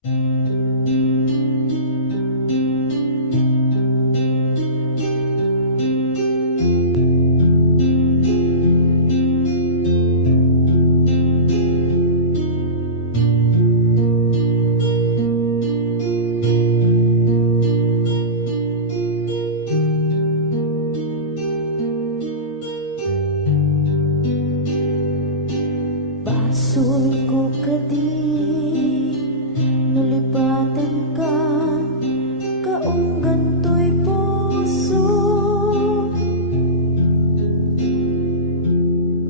Basol ko kadi nulipatan ka kaong ganto'y puso.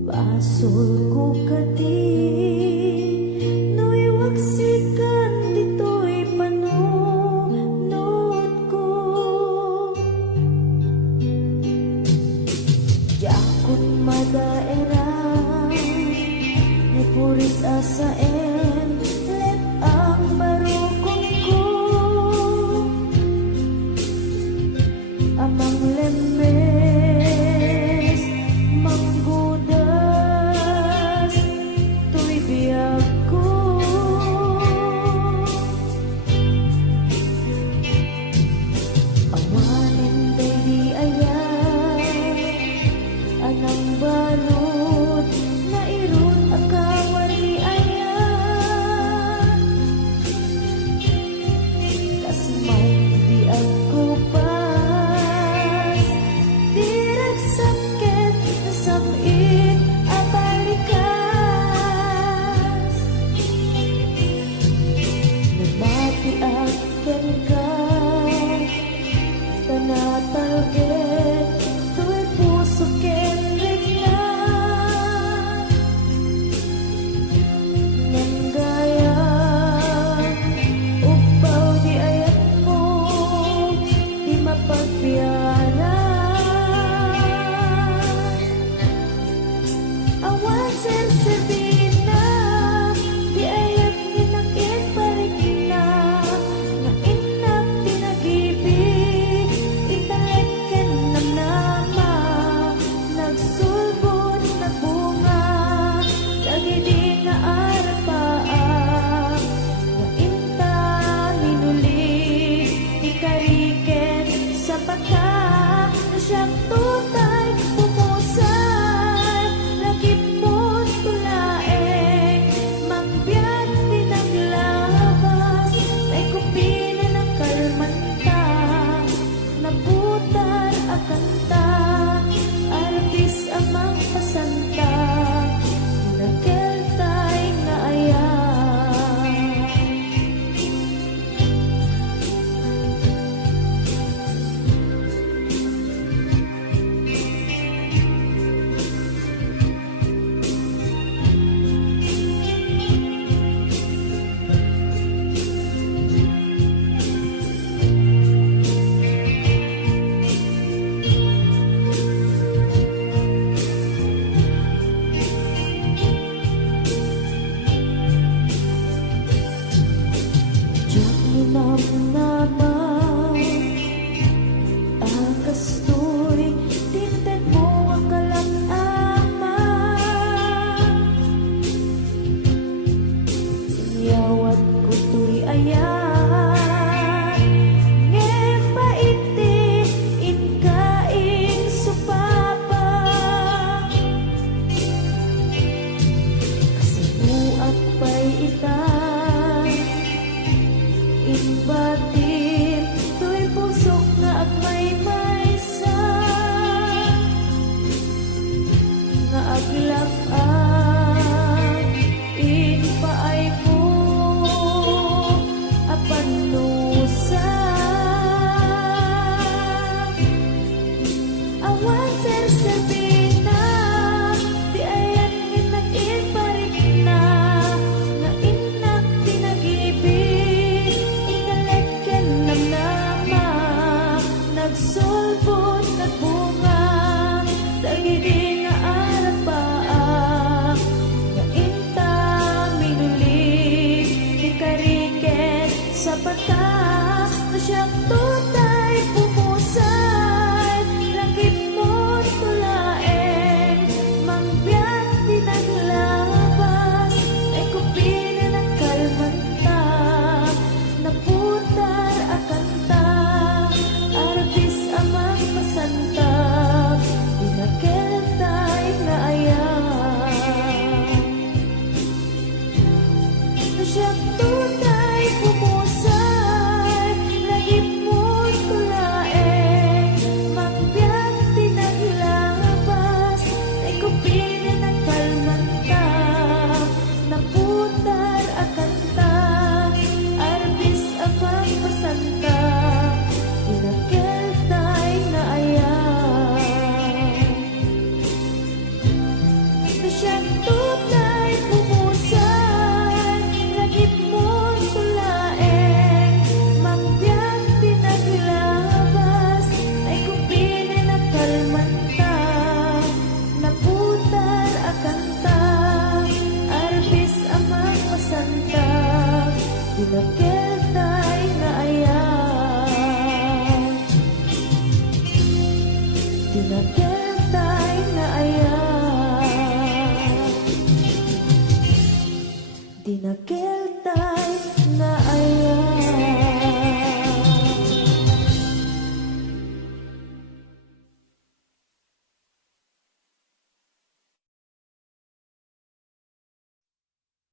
Basol ko kadi no'y waksikan dito'y panunod ko. Yakot madaera puris asaen let ang barukong ko amang lembes manggudas tuy biyag ko awanin day di ayan anang balot na irot akawan ni ayan kas may di ako pas dirag sakit nasamit abalikas nagmati akin ka tanatalgit tuy puso ken siyang tutay pumusay nagipot tulaeng magbiyak dinaglabas may kupina ng kalmanta nabutan akanta arapis amang pasanta nakeltay nga ayan. Naman akastoy tinted mo ang kalang-aman siyawat ko tuy ayan ngepaiti inkaing supapa kasibuak pa'y itan batin tuy pusok nga agmay maysa nga aglak-an in paay mo siyang tunay pumusay, lagip mo tulae, magbiyak tinaglabas, ay kupinin ng kalmanta, naputar akanta, arbis abang pasanta, tinagel tay na ayan. Ito siyang tunay pumusay, lagip mo tulae, magbiyak tinaglabas, ay kupinin ang kalmanta, naputar akanta, arbis amang pasanta, tinagel tay na ayan. Tinagel tay na ayan. Tinagel tay